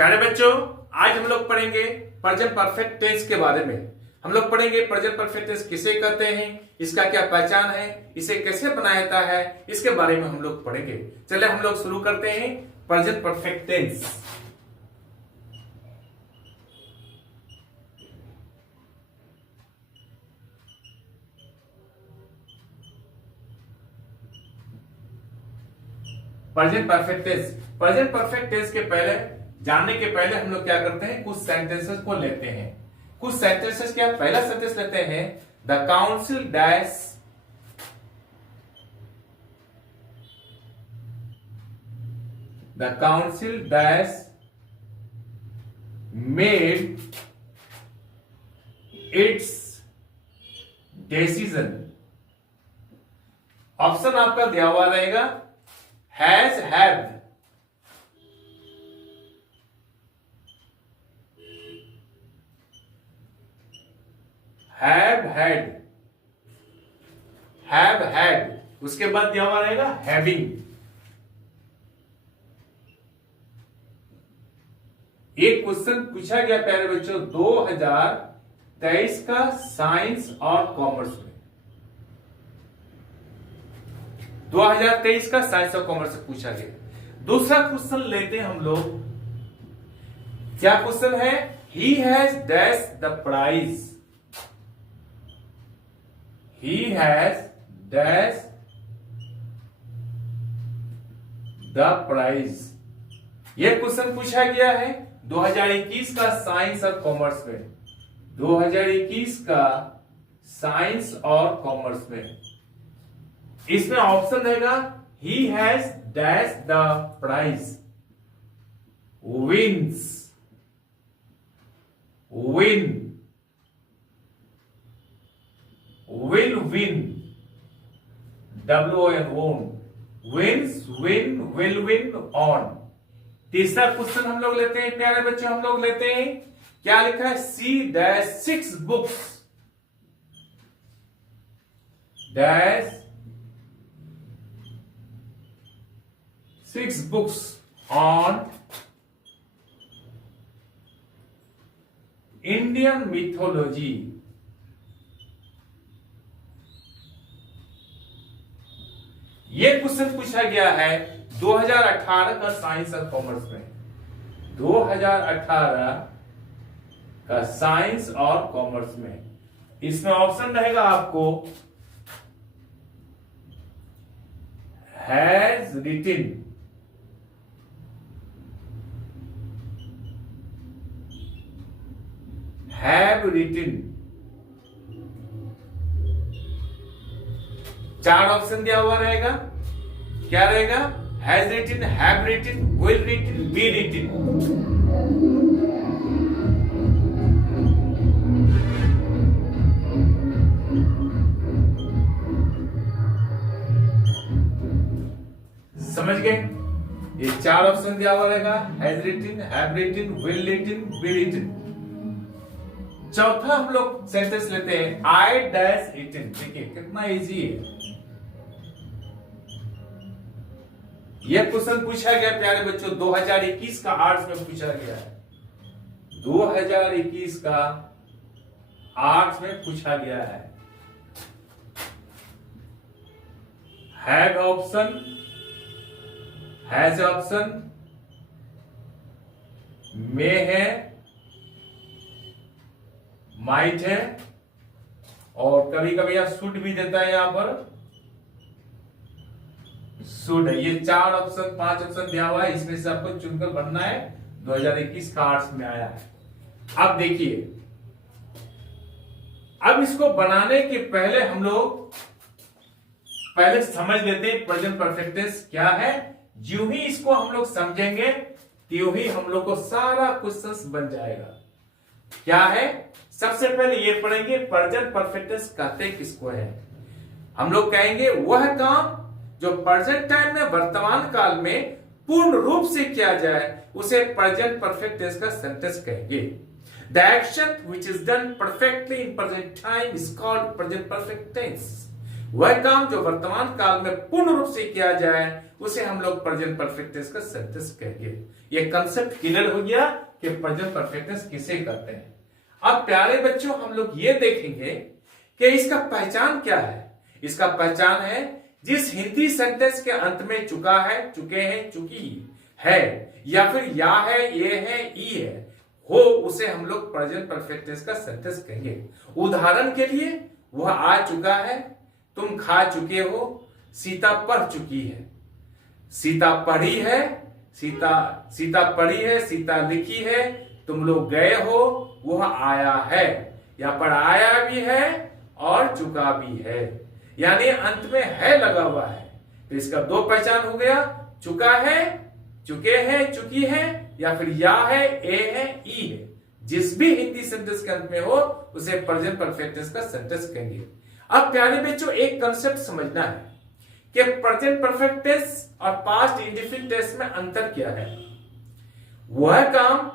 प्यारे बच्चों, आज हम लोग पढ़ेंगे प्रेजेंट परफेक्ट टेंस के बारे में। हम लोग पढ़ेंगे प्रेजेंट परफेक्ट टेंस किसे कहते हैं, इसका क्या पहचान है, इसे कैसे बनाया जाता है, इसके बारे में हम लोग पढ़ेंगे। चलिए हम लोग शुरू करते हैं present perfect tense. Present perfect tense के पहले जानने के पहले हम लोग क्या करते हैं, कुछ सेंटेंसेस को लेते हैं। कुछ सेंटेंसेस क्या, पहला सेंटेंस लेते हैं, the council dash made it's decision. Option आपका दिया हुआ रहेगा, has, have, have had, have had, उसके बाद दिया हुआ रहेगा हैविंग। एक क्वेश्चन पूछा गया प्यारे बच्चों 2023 का साइंस और कॉमर्स में, 2023 का साइंस और कॉमर्स से पूछा गया। दूसरा क्वेश्चन लेते हैं हम लोग, क्या क्वेश्चन है, he has dash the prize, he has dash the prize। यह क्वेश्चन पूछा गया है 2021 का साइंस और कॉमर्स में, 2021 का साइंस और कॉमर्स में। इसमें ऑप्शन रहेगा, he has dash the prize, wins, win, will win, WON, won, wins, win, will win, on। तीसरा क्वेश्चन हम लोग लेते हैं प्यारे बच्चों, हम लोग लेते हैं, क्या लिखा है, C dash 6 books, dash 6 books on Indian mythology. ये क्वेश्चन पूछा गया है 2018 का साइंस और कॉमर्स में, 2018 का साइंस और कॉमर्स में। इसमें ऑप्शन रहेगा आपको, has written, have written. 4 option दिया हुआ रहेगा, क्या रहेगा, has written, have written, will written, be written. समझ गए, ये 4 ऑप्शन दिया हुआ रहेगा, has written, have written, will written, be written. चौथा हम लोग सेंटेंस लेते हैं, आई डैश रिटिन। देखिए कितना इजी है। यह क्वेश्चन पूछा गया प्यारे बच्चों 2021 का आर्ट्स में पूछा गया है, 2021 का आर्ट्स में पूछा गया है। हैव ऑप्शन, हैज ऑप्शन, मे है, माइट है, और कभी कभी आप शुड भी देता है, यहां पर शुड है। ये 4 ऑप्शन 5 ऑप्शन दिया हुआ है, इसमें से आपको चुनकर बनना है। 2021 का आर्ट्स में आया है। अब देखिए, अब इसको बनाने के पहले हम लोग पहले समझ लेते हैं प्रेजेंट परफेक्ट टेंस क्या है। जो ही इसको हम लोग समझेंगे त्यों ही हम लोग को सारा क्वेश्चन बन जाएगा। क्या है, सबसे पहले ये पढ़ेंगे प्रेजेंट परफेक्ट टेंस कहते किसको है। हम लोग कहेंगे वह काम जो प्रेजेंट टाइम में, वर्तमान काल में पूर्ण रूप से किया जाए उसे प्रेजेंट परफेक्ट टेंस का सेंटेंस कहेंगे। The action which is done perfectly in present time is called present perfect tense। वह काम जो वर्तमान काल में पूर्ण रूप से किया जाए उसे हम लोग प्रेजेंट परफेक्ट टेंस का सेंटेंस कहेंगे। ये कंसेप्ट क्लियर हो गया कि प्रेजेंट परफेक्ट टेंस किसे कहते हैं। अब प्यारे बच्चों हम लोग ये देखेंगे कि इसका पहचान क्या है। इसका पहचान है जिस हिंदी सेंटेंस के अंत में चुका है, चुके हैं, चुकी है या फिर या है, ये है, ई है हो, उसे हम लोग प्रेजेंट परफेक्ट टेंस का सेंटेंस कहेंगे। उदाहरण के लिए वह आ चुका है, तुम खा चुके हो, सीता पढ़ चुकी है, सीता पढ़ी है, सीता पढ़ी है, सीता लिखी है, तुम लोग गए हो, वह आया है। यहाँ पर आया भी है और चुका भी है, यानी अंत में है लगा हुआ है। तो इसका दो पहचान हो गया, चुका है, चुके हैं, चुकी है, या फिर या है, ए है, ई है। जिस भी हिंदी सेंटेंस के अंत में हो उसे प्रेजेंट परफेक्ट टेंस का सेंटेंस कहेंगे। अब प्यारे बच्चों एक कंसेप्ट समझना है कि प्रेजेंट परफेक्ट टेंस और पास्ट इंडेफिनिट टेंस में अंतर क्या है। वह काम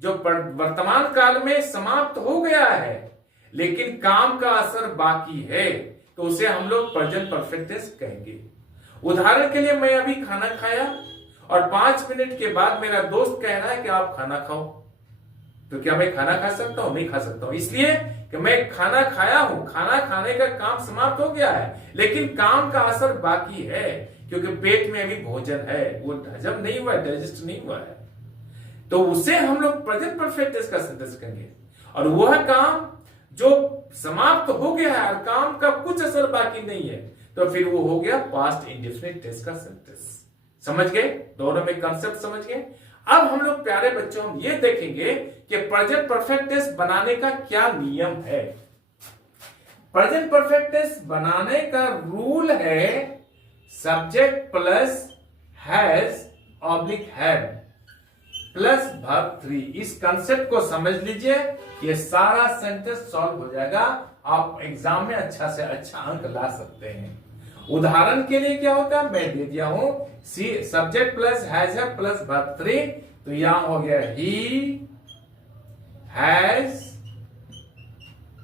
जो वर्तमान काल में समाप्त हो गया है लेकिन काम का असर बाकी है तो उसे हम लोग प्रेजेंट परफेक्ट टेंस कहेंगे। उदाहरण के लिए मैं अभी खाना खाया और 5 मिनट के बाद मेरा दोस्त कह रहा है कि आप खाना खाओ, तो क्या मैं खाना खा सकता हूं? नहीं खा सकता हूं, इसलिए कि मैं खाना खाया हूं, खाना खाने का काम समाप्त हो गया है लेकिन काम का असर बाकी है क्योंकि पेट में अभी भोजन है, वो हजम नहीं हुआ है, डाइजेस्ट नहीं हुआ है, तो उसे हम लोग प्रेजेंट परफेक्ट टेंस का सेंटेंस कहेंगे। और वह काम जो समाप्त हो गया है और काम का कुछ असर बाकी नहीं है तो फिर वो हो गया पास्ट इंडेफिनिट टेंस का सेंटेंस। समझ गए? दोनों में कंसेप्ट समझ गए। अब हम लोग प्यारे बच्चों हम ये देखेंगे कि प्रेजेंट परफेक्ट टेंस बनाने का क्या नियम है। प्रेजेंट परफेक्ट टेंस बनाने का रूल है subject plus has oblique had plus verb 3। इस कंसेप्ट को समझ लीजिए, ये सारा सेंटेंस सॉल्व हो जाएगा, आप एग्जाम में अच्छा से अच्छा अंक ला सकते हैं। उदाहरण के लिए क्या होता है, मैं दे दिया हूं सब्जेक्ट प्लस हैज है प्लस वर्ब 3, तो यहां हो गया he has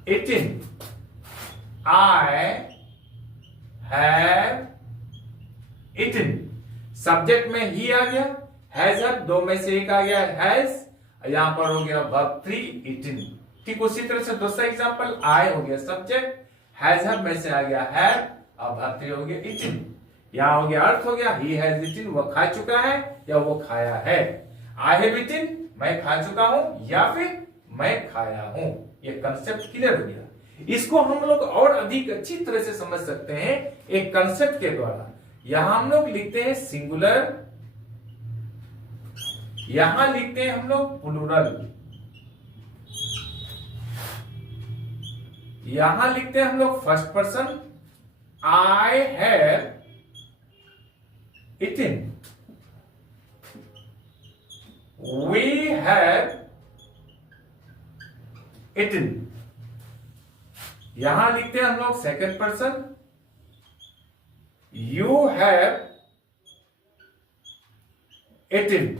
eaten, I have eaten. Subject में ही आ गया, हैज है दो में से एक आ गया हैज, यहां पर हो गया वर्ब 3 इटन। ठीक उसी तरह से दूसरा एग्जांपल, आई हो गया सब्जेक्ट, हैज है में से आ गया हैव, अब वर्ब 3 हो गया इटन। यहां हो गया अर्थ हो गया ही हैज इटन, वह खा चुका है या वो खाया है। आई हैव इटन, मैं खा चुका हूं या फिर मैं खाया हूं। ये कंसेप्ट क्लियर हो गया। इसको हम लोग और अधिक अच्छी तरह से समझ सकते हैं एक कंसेप्ट के द्वारा। यहां हम लोग लिखते हैं सिंगुलर, यहां लिखते हैं हम लोग प्लूरल, यहां लिखते हैं हम लोग first person, I have eaten, we have eaten. यहां लिखते हैं हम लोग second person, you have eaten.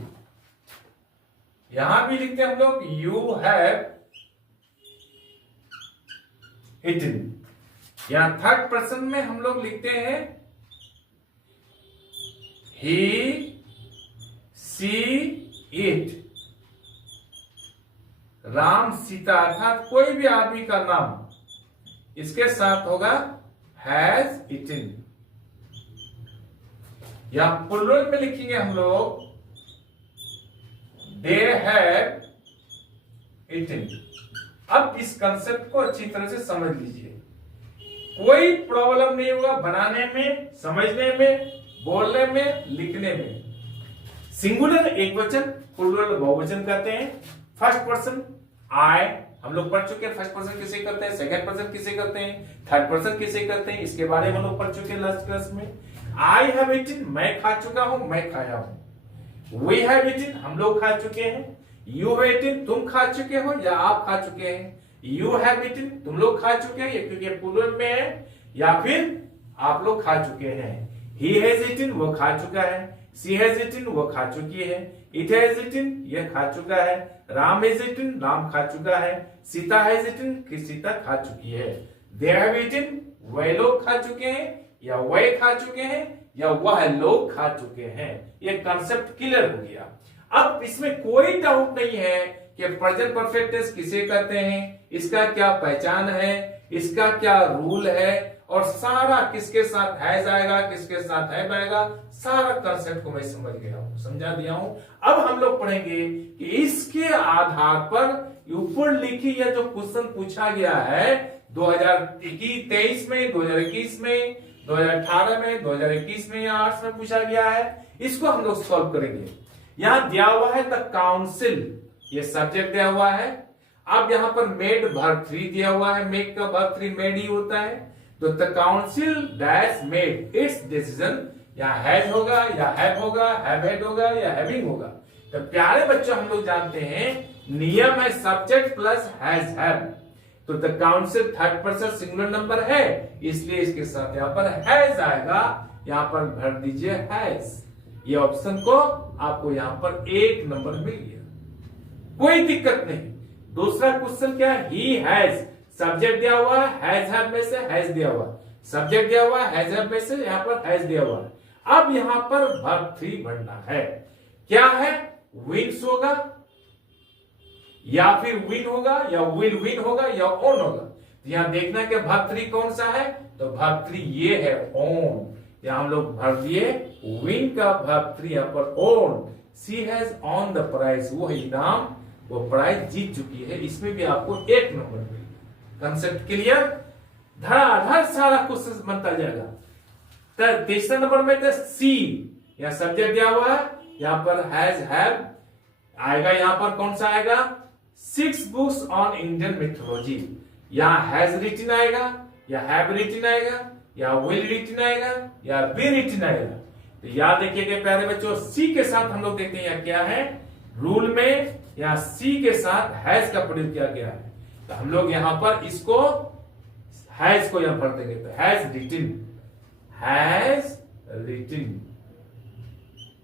यहां भी लिखते हैं हम लोग यू हैव इटन। यहां थर्ड पर्सन में हम लोग लिखते हैं he see it. Ram Sita अर्थात कोई भी आदमी का नाम इसके साथ होगा हैज इटन। यहां प्लूरल में लिखेंगे हम लोग दे हैव इटन। अब इस कंसेप्ट को अच्छी तरह से समझ लीजिए, कोई प्रॉब्लम नहीं होगा बनाने में, समझने में, बोलने में, लिखने में। सिंगुलर एक वचन, प्लूरल बहुवचन कहते हैं। फर्स्ट पर्सन आई हम लोग पढ़ चुके हैं, फर्स्ट पर्सन किसे करते हैं, सेकंड पर्सन किसे करते हैं, थर्ड पर्सन किसे करते हैं, इसके बारे में हम लोग पढ़ चुके हैं लास्ट क्लास में। आई हैव इटन, मैं खा चुका हूं, मैं खाया हूं। वी हैव इटन, हम लोग खा चुके हैं। यू हैव इटन, तुम खा चुके हो या आप खा चुके हैं। यू हैव इटन, तुम लोग खा चुके हैं क्योंकि प्लूरल में है, या फिर आप लोग खा चुके हैं। ही हैज इटन, वो खा चुका है। सी हैज इटन, वो खा चुकी है। इट हैज इटन, ये खा चुका है। राम हैज इटन, राम खा चुका है। सीता हैज इटन, सीता खा चुकी है। दे हैव इटन, वह लोग खा चुके हैं, या वह खा चुके हैं, या वह लोग खा चुके हैं। ये कंसेप्ट क्लियर हो गया। अब इसमें कोई डाउट नहीं है कि प्रेजेंट परफेक्ट टेंस किसे कहते हैं, इसका क्या पहचान है, इसका क्या रूल है, और सारा किसके साथ हैज आएगा, किसके साथ हैव आएगा, सारा कंसेप्ट को मैं समझ गया हूं, समझा दिया हूं। अब हम लोग पढ़ेंगे कि इसके आधार पर ऊपर लिखी यह जो क्वेश्चन पूछा गया है 2023 में, 2021 में, 2018 में, 2021 में या 8 में पूछा गया है, इसको हम लोग सॉल्व करेंगे। यहां दिया हुआ है द काउंसिल, ये सब्जेक्ट दिया हुआ है। अब यहां पर मेड वर्ब 3 दिया हुआ है, मेक का वर्ब 3 मेड ही होता है। तो the council dash made it's decision, या हैज होगा, या हैव होगा, हैव हैड होगा, या हैविंग होगा। तो प्यारे बच्चों, हम लोग जानते हैं नियम है सब्जेक्ट प्लस हैज हैव। तो the council third person singular number है, इसलिए इसके साथ यहां पर हैज आएगा, यहां पर भर दीजिए हैज। ये ऑप्शन को आपको यहां पर 1 नंबर मिल गया, कोई दिक्कत नहीं। दूसरा क्वेश्चन क्या है, ही हैज, सब्जेक्ट दिया हुआ है, हैज हैव में से हैज दिया हुआ, सब्जेक्ट दिया हुआ है, हैज हैव में से यहां पर हैज दिया हुआ है। अब यहां पर वर्ब 3 भरना है। क्या है, विंस होगा, या फिर विन होगा, या विल विन होगा, या ओन होगा। तो यहां देखना है कि वर्ब 3 कौन सा है, तो वर्ब 3 ये है, ओन। यहां हम लोग भर दिए विन का वर्ब 3 यहां पर won. She has on the prize, वो इनाम, वो प्राइज जीत चुकी है, इसमें भी आपको 1 नंबर मिलेगा। कंसेप्ट क्लियर, धड़ाधड़ सारा क्वेश्चन बनता जाएगा। तीसरा नंबर में तो सी, या सब्जेक्ट दिया हुआ है, यहां पर हैज हैव आएगा, यहां पर कौन सा आएगा, 6 बुक्स ऑन इंडियन मिथोलॉजी। यहां हैज रिटन आएगा, या हैव रिटन आएगा, या विल रिटन आएगा, या बी रिटन आएगा। तो याद रखिएगा प्यारे बच्चों, सी के साथ हम लोग देखते हैं क्या है रूल में, या सी के साथ हैज का प्रयोग किया गया है। तो हम लोग यहां पर इसको हैज को यहां भर देंगे, तो हैज रिटन, हैज रिटन।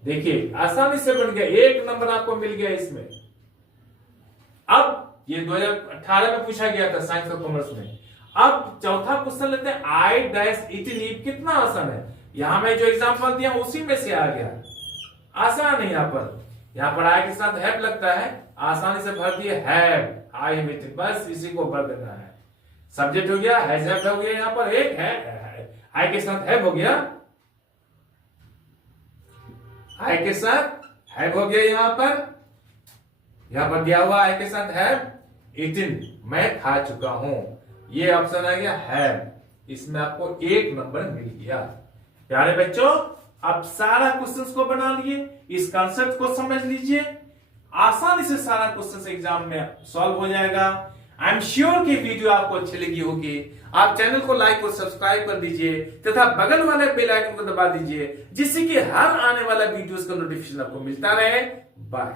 देखिए आसानी से बन गया, 1 नंबर आपको मिल गया इसमें। अब ये 2018 में पूछा गया था साइंस और कॉमर्स में। अब चौथा क्वेश्चन लेते हैं, आई डैश इट लीव। कितना आसान है, यहां मैं जो एग्जांपल दिया उसी में से आ गया, आसान है। यहां पर आई के साथ हैव लगता है, आसानी से भर दिए हैव, आई हैव इटन, बस इसी को भर देना है। सब्जेक्ट हो गया, हैज हैव हो गया, यहां पर एक है, आई के साथ हैव हो गया, आई के साथ हैव हो गया, यहां पर दिया हुआ आई के साथ हैव इटन, मैं खा चुका हूं, ये ऑप्शन आ गया हैव, इसमें आपको 1 नंबर मिल गया। प्यारे बच्चों, आप सारा क्वेश्चंस को बना लिए, इस कंसेप्ट को समझ लीजिए, आसानी से सारा क्वेश्चन एग्जाम में सॉल्व हो जाएगा। आई एम श्योर कि वीडियो आपको अच्छी लगी होगी। आप चैनल को लाइक और सब्सक्राइब कर दीजिए तथा बगल वाले बेल आइकन को दबा दीजिए, जिससे कि हर आने वाला वीडियोस का नोटिफिकेशन आपको मिलता रहे। बाय।